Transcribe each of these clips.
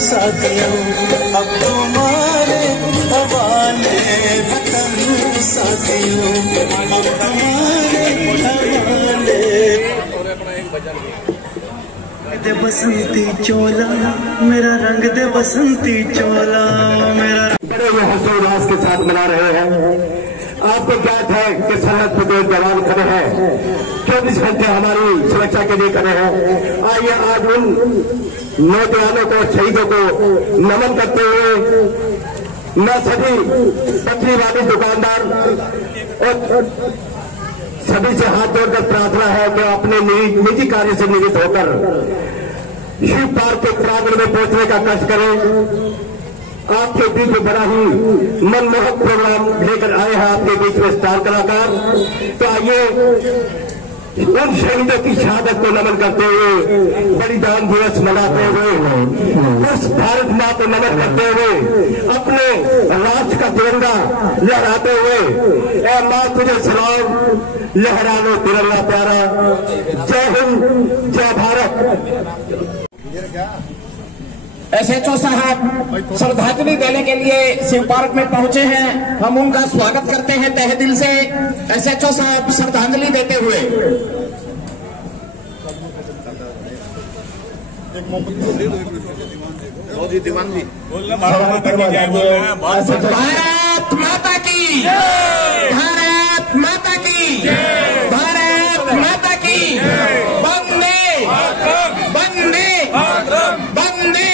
साथियों, अब तुम्हारे हवाले वतन साथियों, अब तुम्हारे हवाले। दे बसंती चोला मेरा रंग, दे बसंती चोला मेरा। बड़े ये हर्षोल्लास के साथ मना रहे हैं। आपको ज्ञात है कि सरहद पर जो जवान खड़े हैं 24 घंटे हमारी सुरक्षा के लिए खड़े हैं। आइए आज उन नौजवानों को, शहीदों को नमन करते हुए मैं सभी पटरी वाले दुकानदार और सभी से हाथ जोड़कर प्रार्थना है कि अपने निजी कार्य से निवृत्त होकर शिव पार्क के प्रांगण में पहुंचने का कष्ट करें। आपके बीच में बड़ा ही मनमोहक प्रोग्राम लेकर आए हैं आपके बीच में स्टार कलाकार। तो आइए उन शहीदों की शहादत को नमन करते हुए, बलिदान दिवस मनाते हुए, उस भारत माँ को नमन करते हुए, अपने राष्ट्र का तिरंगा लहराते हुए, ए माँ तुझे सलाम, लहरा लो तिरंगा प्यारा। जय हिंद, जय भारत। एसएचओ साहब श्रद्धांजलि देने के लिए शिव पार्क में पहुंचे हैं। हम उनका स्वागत करते हैं तहे दिल से। एसएचओ साहब श्रद्धांजलि देते हुए। भारत माता की, भारत माता की, भारत माता की, वंदे वंदे वंदे।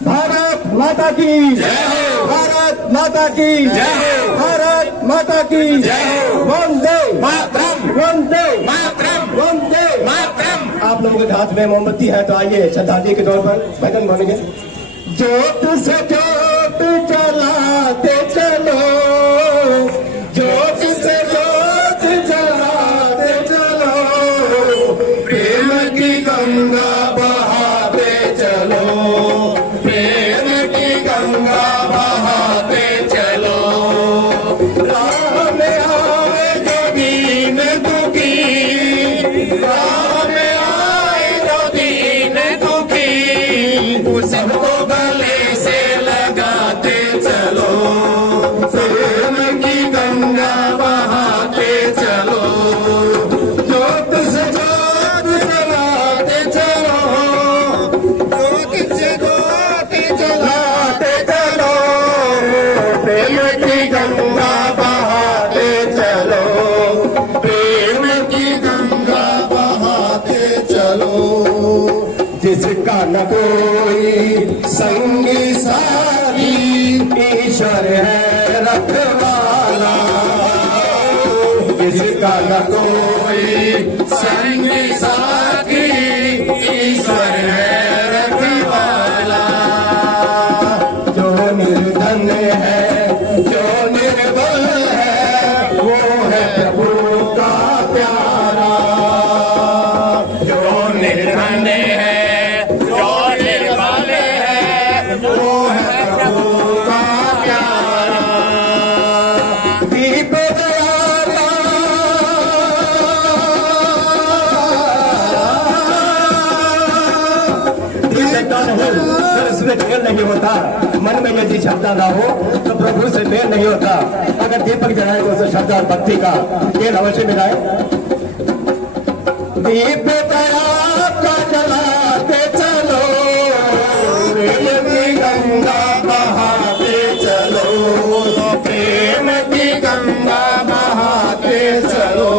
भारत माता की जय हो, भारत माता की जय हो, भारत माता की जय हो। वंदे मातरम, वंदे मातरम, वंदे मातरम। आप लोगों के हाथ में मोमबत्ती है तो आइए श्रद्धांजलि के तौर पर भजन मानेंगे। ज्योत से ज्योत जलाते चलो, ज्योत से ज्योत जलाते चलो, प्रेम की गंगा बहाते चलो, प्रेम की गंगा बहाते चलो। राह में आए जो दीन दुखी, राह में आए जो दीन दुखी, सबको गले से लगाते चलो, प्रेम की गंगा बहाते चलो। ज्योत से ज्योत जलाते चलो, ज्योत से ज्योत जलाते चलो, प्रेम की गंगा बहाते चलो, प्रेम की गंगा बहाते चलो। जिसका न कोई संगी साथी, ईश्वर है रखवाला। जिसका न कोई संगी साथी, ईश्वर है रखवाला। जो निर्धन है, जो निर्बल है, वो है प्रभु का प्यारा। जो निर्धन है, वो है प्रभु का प्यारा। दीप दयाला, इसमें मेल नहीं होता, मन में यदि श्रद्धा ना हो तो प्रभु से मेल नहीं होता। अगर दीपक जलाए तो उसे श्रद्धा और भक्ति का मेल अवश्य मिलाए। दीप दया का जलाते चलो, प्रेम की गंगा बहाते चलो, प्रेम की गंगा बहाते चलो।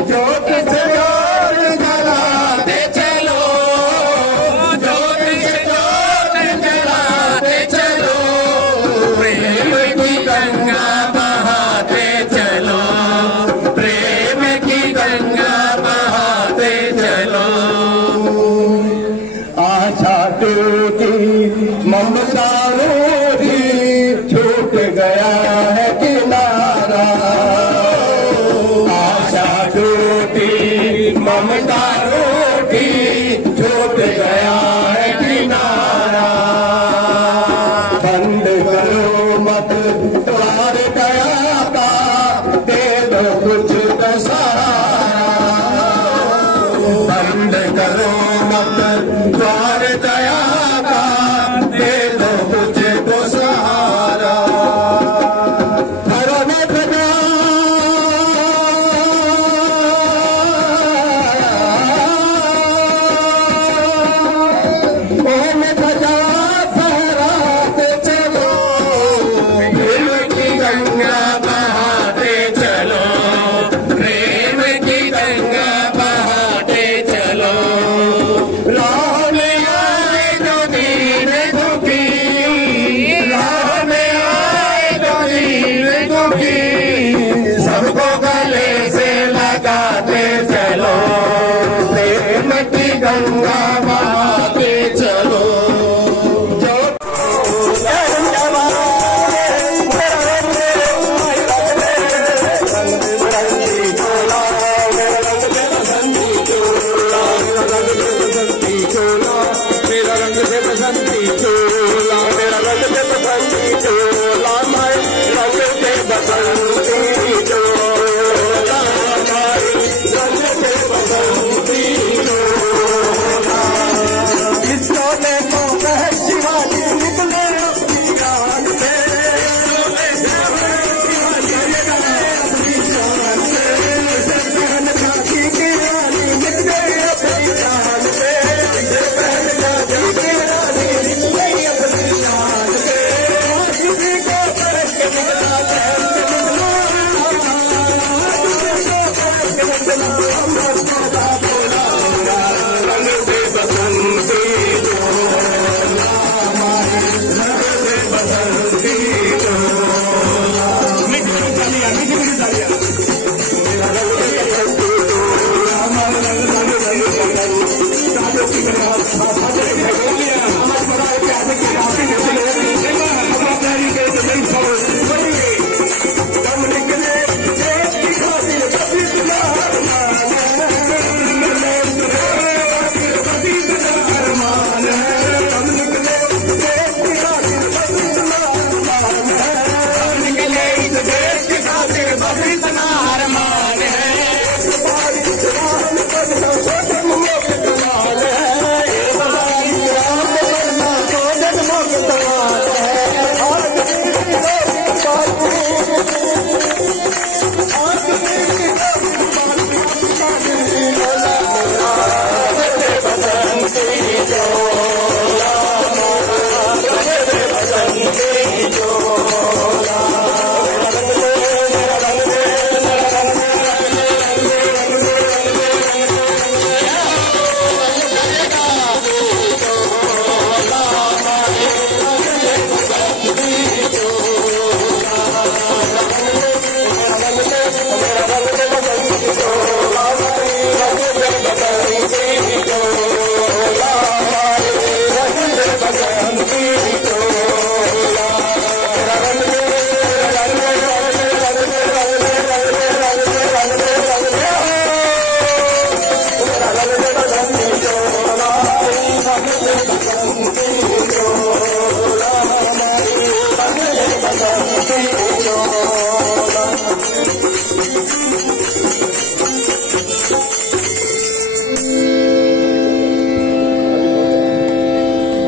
ज्योत से ज्योत जलाते चलो, ज्योत से ज्योत जलाते चलो, प्रेम की गंगा बहाते चलो, प्रेम की गंगा बहाते चलो। राह में आए जो दीन दुखी, राह में आए जो दीन दुखी, सबको गले से लगाते चलो, प्रेम की गंगा बहाते चलो।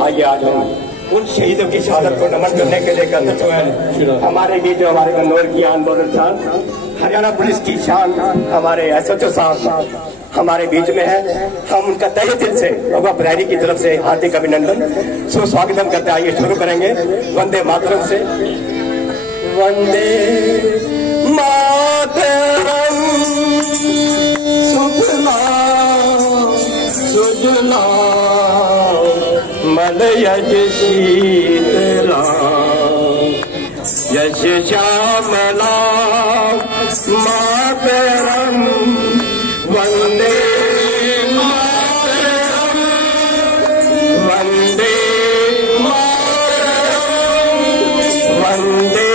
आइए आज हम उन शहीदों की शहादत को नमन करने के लिए एकत्रित हुए हैं। हमारे बीच जो हमारे मनोहर की आन बहादुर शान, हरियाणा पुलिस की शान, हमारे SHO साहब हमारे बीच में है। हम उनका तहे दिल से बाबा बरारी की तरफ से हार्दिक अभिनंदन सुस्वागतम करते। आइए शुरू करेंगे वंदे मातरम से। वंदे मातरम सुफला सुजला मलयज शीतला यश श्यामला मातरम वंदे मातरम वंदे मातरम वंदे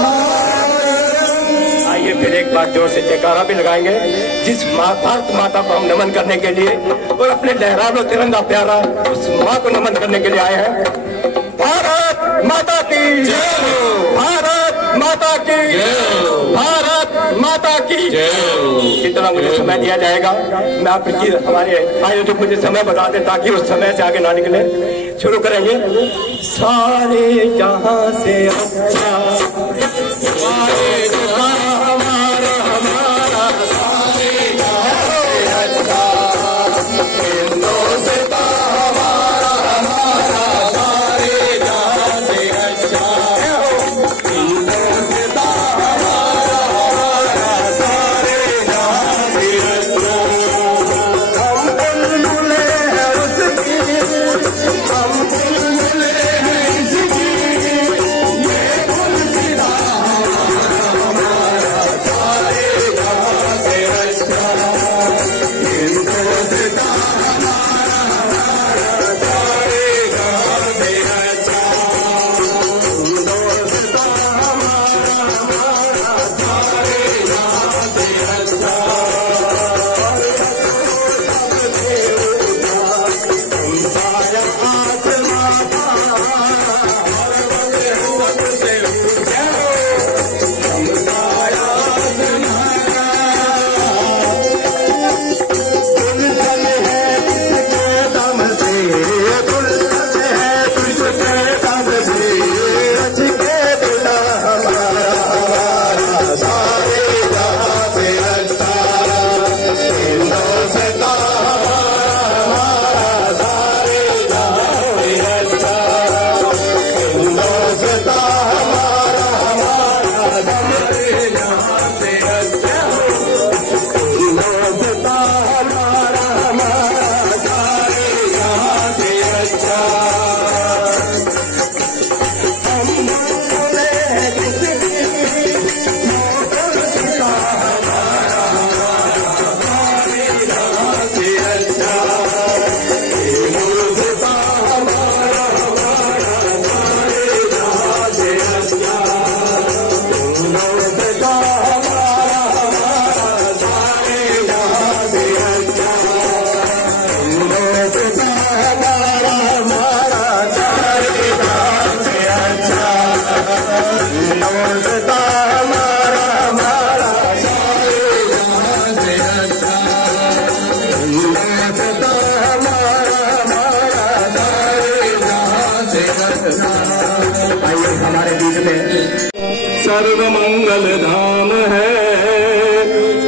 मातरम। आइए फिर एक बार जोर से जयकारा भी लगाएंगे जिस भारत माता को हम नमन करने के लिए और अपने लहराव तिरंगा प्यारा उस माँ को नमन करने के लिए आए हैं। भारत माता की जय, भारत माता की जय, भारत माता की जय। कितना मुझे समय दिया जाएगा मैं आपकी हमारे आयोजक मुझे समय बता दें ताकि उस समय से आगे ना निकले। शुरू करेंगे। सारे जहां से अच्छा सारे जहां हमारा हमारा सारे जहां से अच्छा हिंदुस्तान हमारा हमारा सारे जहां से अच्छा हिंदुस्तान हमारा हमारा सारे जहां से अच्छा। हम बुलबुले हैं आइए हमारे बीच में सर्व मंगल धाम है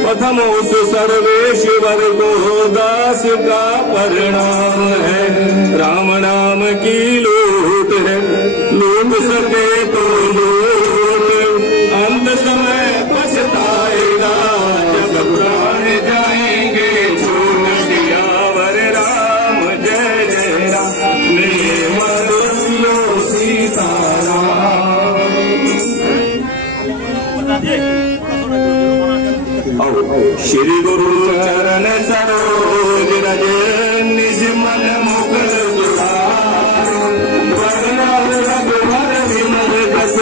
प्रथमोत सर्वेश्वर को दास का परिणाम है। राम नाम की लूट है लूट सके तो लूट अंत समय पछताएगा जब प्राण जाएंगे छूट दिया वर राम जय जय राम मेरे मनुष्यों सीताराम। श्री गुरु चरण सरोज रज निज मन मुकुर रघुवर विमल जस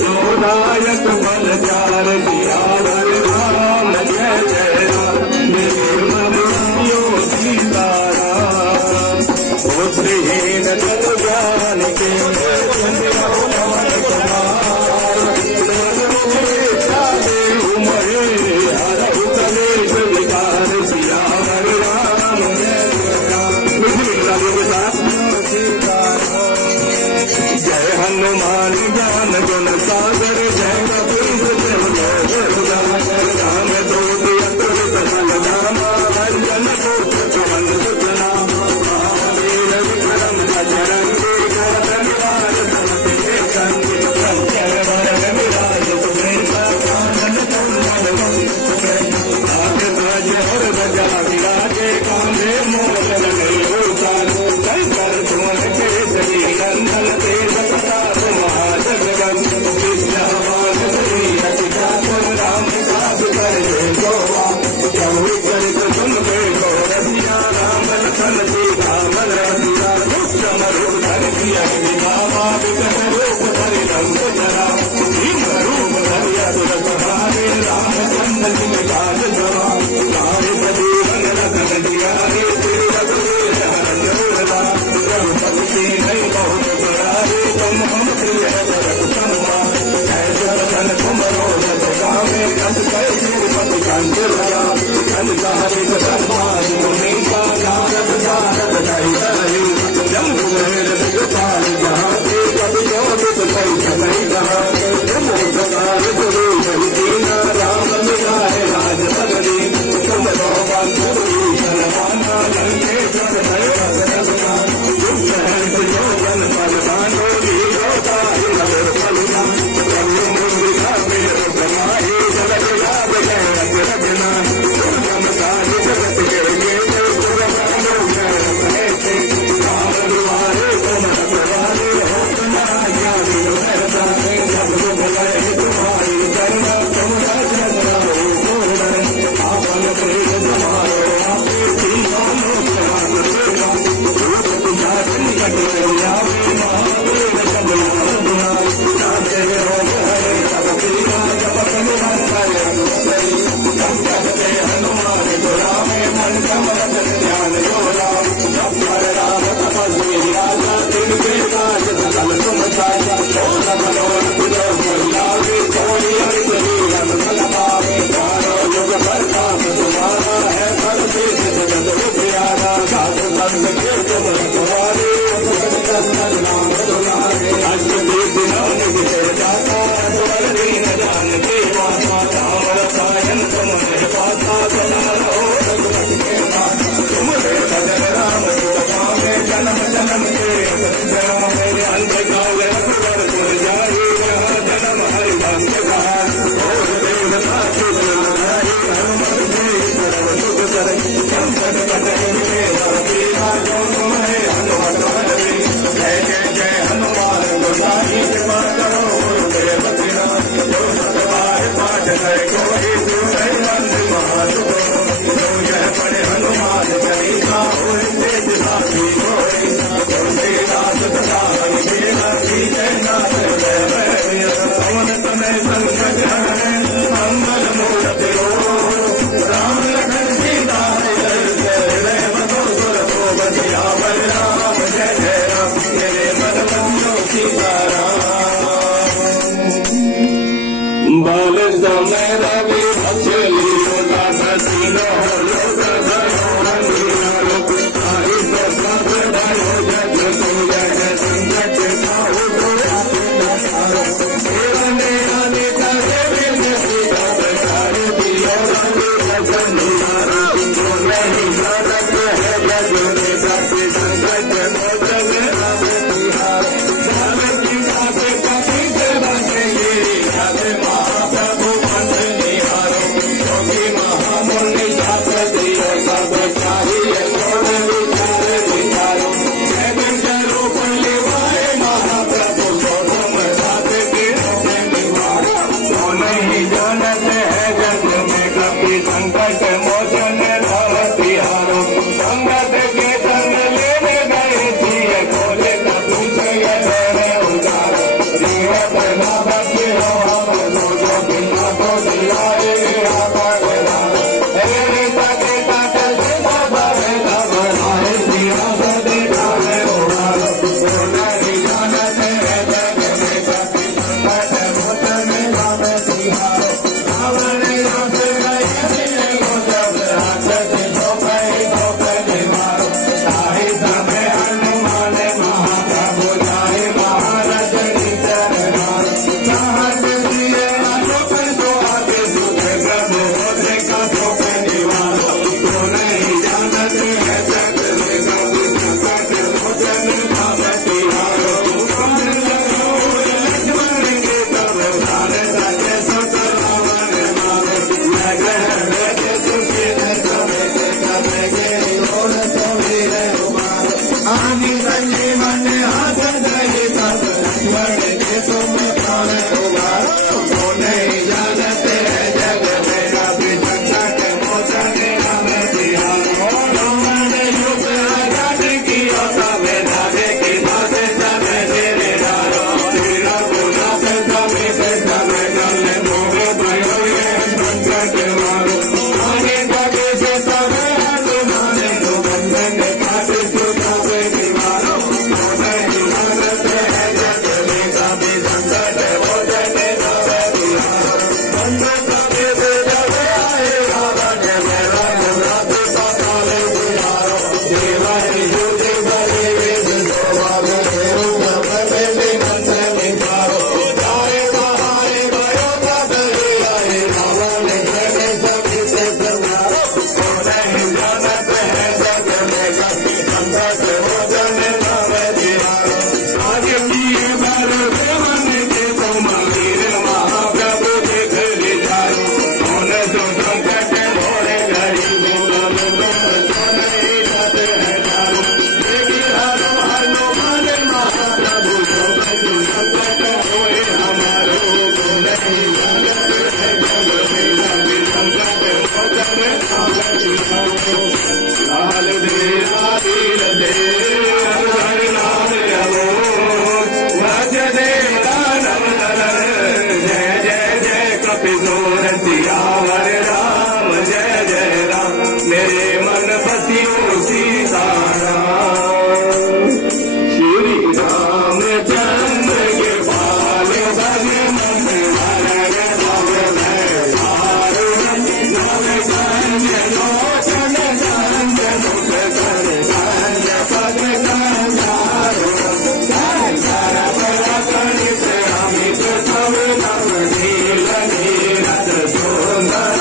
जोदायक बल चार दिया राम जय जय राम मेरे मनुष्यों सीताराम। पुत्रहीन जन जान के जय हनुमान ज्ञान गुण सागर जय कपीस राम दूत यत्र सकल नामा भजन कोट नाम वीर विक्रम बजरंगी गदन वार धरते कंगे संजय वर विराज सुमेधा कानन कुंडल आगे ध्वज और ध्वजा विराजे कांधे मोर उतार शंकर सुमन केसरी नंदन तेज प्रताप महाजगवन विद्यावान श्री रसिकाकुल राम साधु कर गोवा प्रभु चरित सुन के गौरसिया राम लखन सीता मन रसिया दुष्ट मरुद धर किया बाबा विकट रूप धरि रंग जरा भीम रूप धरिया दुर्गहारे रामचंद्र सिंह काज जवान लाए सजीवन रखन दिया रे तेरी रघुवीर हरन जोड़ा रघुपति नहीं बहुत बुरारे तुम हम प्रिय भरत समुआ ऐसा धन तुमरो जग गावे कस कैसे पति कंठ लगा धन सारे सन्मान मुनि का नारद सारद नहीं रही जम कुबेर विगपाल जहाँ के कभी जोतिष कैसे नहीं कहा तुम उपकार गुरु बलि दीना राम मिलाए राज बदली तुम भगवान भूषण माना लंकेश्वर भय योगन बलवानो लीलोता नगर फलना प्रभु मुद्रिका मेर ब्रह्माही जगत याद जय रचना दुर्गम काज जगत के ये ब्रह्मानो जय रचने राम दुआरे तुम रखवारे हो तुम्हारा विरता जब तुम गए तुम्हारी जन्म तुम रचन रहो पूर्ण आपन प्रेम तुम्हारो आपे तीनों मुक्तान प्रेमा संकट कटे कपि संकट मोचन राम तिहारो धाम की बात कपि बनेंगे राधे महाप्रभु मन निहारो योगी महामुनि जाप दिए सब चाहिए थोड़े विचार विचारो रूप लिवाए महाप्रभु सोनम साथ गिरों निवारो तो नहीं जानते है जग में कपि संकट मोचन राम तिहारो संगत के संग लेने गए थी खोले कपि से लेने उतारो जीव बना भक्ति हो हम जो बिना तो दिलाए सुंदर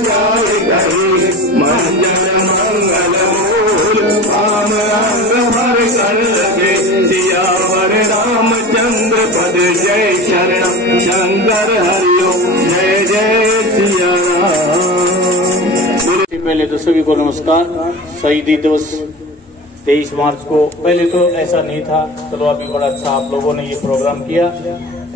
जाय गए मंजन मंगल मूल राम रंग भर कर लगे सियावर रामचंद्र पद जय शरण शंकर हरिओम जय जय सिया राम। पहले तो सभी को नमस्कार। शहीदी दिवस 23 मार्च को पहले तो ऐसा नहीं था, चलो अभी बड़ा अच्छा आप लोगों ने ये प्रोग्राम किया।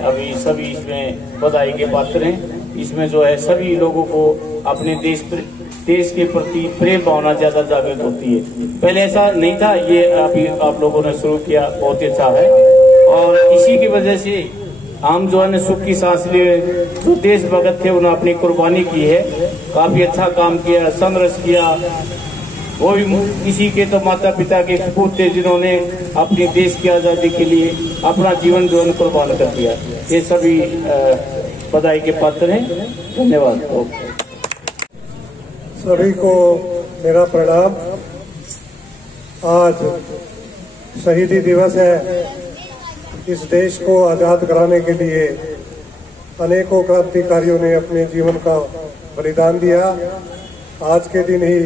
अभी सभी इसमें बधाई के पात्र हैं। इसमें जो है सभी लोगों को अपने देश के प्रति प्रेम भावना ज्यादा जागृत होती है। पहले ऐसा नहीं था, ये अभी आप लोगों ने शुरू किया, बहुत ही अच्छा है। और इसी की वजह से हम जो है सुख की सांस लिए, जो देशभगत थे उन्होंने अपनी कुर्बानी की है, काफी अच्छा काम किया, संघर्ष किया। वो भी किसी के तो माता पिता के सपूत थे जिन्होंने अपने देश की आजादी के लिए अपना जीवन जो है कुर्बान कर दिया। ये सभी बधाई के पात्र हैं। धन्यवाद। सभी को मेरा प्रणाम। आज शहीदी दिवस है। इस देश को आजाद कराने के लिए अनेकों क्रांतिकारियों ने अपने जीवन का बलिदान दिया। आज के दिन ही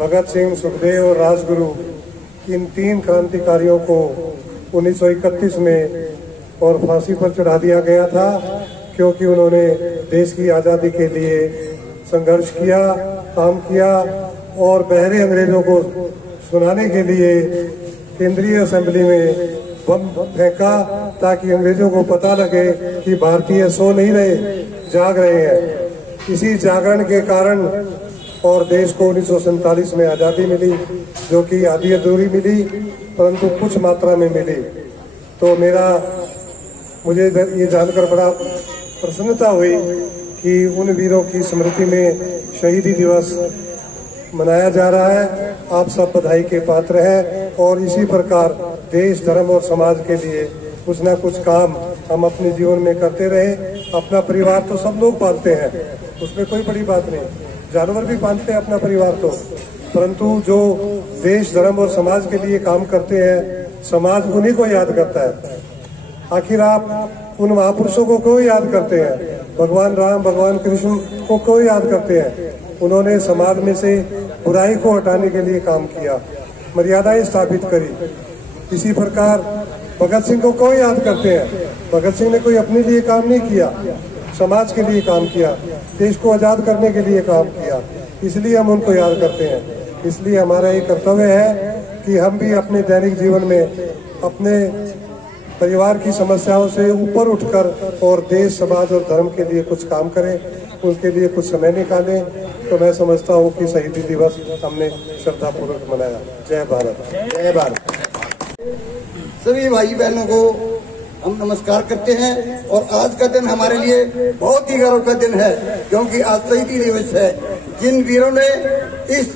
भगत सिंह, सुखदेव और राजगुरु, इन 3 क्रांतिकारियों को 1931 में और फांसी पर चढ़ा दिया गया था, क्योंकि उन्होंने देश की आजादी के लिए संघर्ष किया, काम किया और बहरे अंग्रेजों को सुनाने के लिए केंद्रीय असेंबली में बम फेंका, ताकि अंग्रेजों को पता लगे कि भारतीय सो नहीं रहे, जाग रहे हैं। इसी जागरण के कारण और देश को 1947 में आजादी मिली, जो कि आधी अधूरी मिली परंतु कुछ मात्रा में मिली। तो मुझे ये जानकर बड़ा प्रसन्नता हुई कि उन वीरों की स्मृति में शहीदी दिवस मनाया जा रहा है। आप सब बधाई के पात्र हैं और इसी प्रकार देश, धर्म और समाज के लिए कुछ ना कुछ काम हम अपने जीवन में करते रहे। अपना परिवार तो सब लोग पालते हैं, उसमें कोई बड़ी बात नहीं, जानवर भी पालते हैं अपना परिवार तो, परंतु जो देश, धर्म और समाज के लिए काम करते हैं, समाज उन्हीं को याद करता है। आखिर आप उन महापुरुषों को क्यों याद करते हैं? भगवान राम, भगवान कृष्ण को क्यों याद करते हैं? उन्होंने समाज में से बुराई को हटाने के लिए काम किया, मर्यादाएं स्थापित करी। इसी प्रकार भगत सिंह को क्यों याद करते हैं? भगत सिंह ने कोई अपने लिए काम नहीं किया, समाज के लिए काम किया, देश को आजाद करने के लिए काम किया, इसलिए हम उनको याद करते हैं। इसलिए हमारा ये कर्तव्य है कि हम भी अपने दैनिक जीवन में अपने परिवार की समस्याओं से ऊपर उठकर और देश, समाज और धर्म के लिए कुछ काम करें, उनके लिए कुछ समय निकालें। तो मैं समझता हूँ कि शहीदी दिवस हमने श्रद्धापूर्वक मनाया। जय भारत, जय भारत। सभी भाई बहनों को हम नमस्कार करते हैं और आज का दिन हमारे लिए बहुत ही गर्व का दिन है, क्योंकि आज शहीदी दिवस है। जिन वीरों ने इस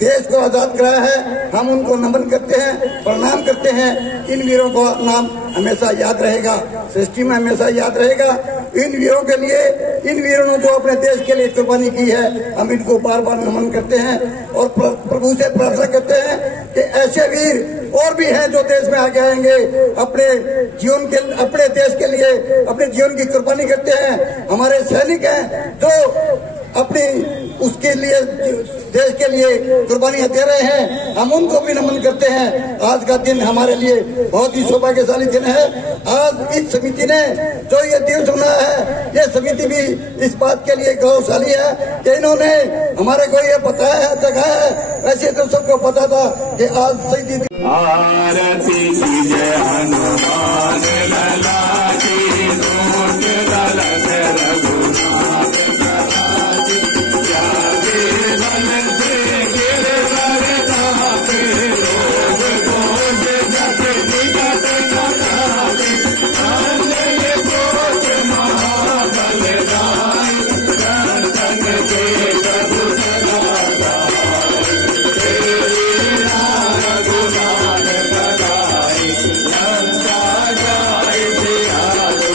देश को आजाद कराया है, हम उनको नमन करते हैं, प्रणाम करते हैं। इन वीरों का नाम हमेशा याद रहेगा, सृष्टि में हमेशा याद रहेगा। इन वीरों के लिए, इन वीरों ने जो अपने देश के लिए कुर्बानी की है, हम इनको बार बार नमन करते हैं और प्रभु से प्रार्थना करते हैं कि ऐसे वीर और भी हैं जो देश में आगे आएंगे, अपने जीवन के, अपने देश के लिए अपने जीवन की कुर्बानी करते हैं। हमारे सैनिक हैं जो अपनी उसके लिए, देश के लिए कुर्बानियां दे रहे हैं, हम उनको भी नमन करते हैं। आज का दिन हमारे लिए बहुत ही सौभाग्यशाली दिन है। आज इस समिति ने जो ये दिवस मनाया है, ये समिति भी इस बात के लिए गौरवशाली है कि इन्होंने हमारे को ये बताया है, जगाया है। वैसे तो सबको पता था कि आज शहीदी आरती कीजिए हनुमान लला की नोट ललत रघुनाथ कलाजी जागे मन से गिरवर तापे लोग बोझ जप निकट कलाजी अंजलि कोट महाबलदाई संतन के प्रभु सदा रघुनाथ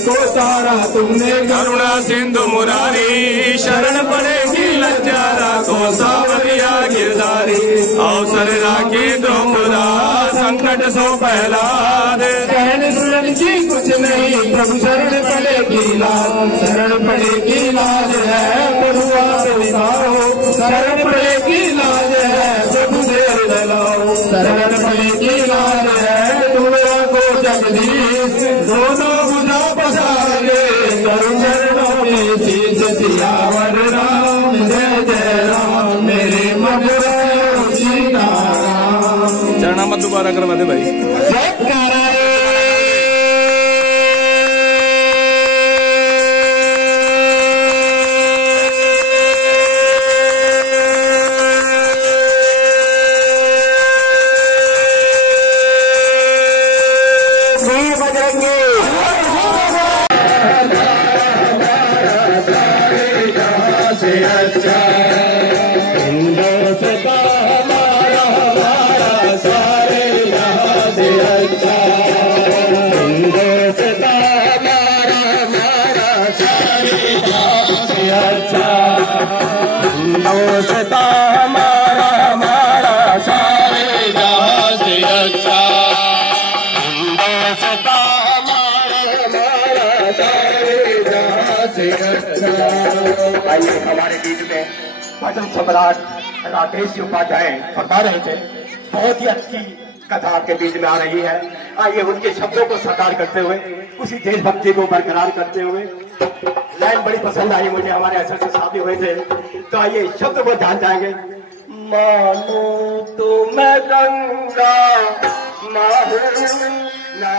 को तारा तुमने करुणा सिंधु मुरारी शरण पड़ेगी लज्जा राखो सावरिया गिरधारी अवसर राखी द्रौपदा संकट सो प्रहलाद कहन सुरन की कुछ नहीं प्रभु शरण पड़ेगी लाज शरण पड़ेगी लाज है प्रभु आप दिखाओ शरण पड़ेगी लाज है प्रभु देर दिलाओ शरण पड़ेगी लाज है दुनिया को जगदीश दोनों बुझा पसारे करुण चरणों में शीश सियावर राम जय जय राम मेरे मधुर सीताराम। चरणा मत दोबारा करवा दे भाई। आइए हमारे बीच में भजन सम्राट राकेश जी उपाध्याय बता रहे थे, बहुत ही अच्छी कथा आपके बीच में आ रही है। आइए उनके शब्दों को साकार करते हुए उसी देशभक्ति को बरकरार करते हुए, लाइन बड़ी पसंद आई मुझे, हमारे असल से शादी हुए थे, तो आइए शब्द को ध्यान जाएंगे। मानो तो मैं गंगा माहू ना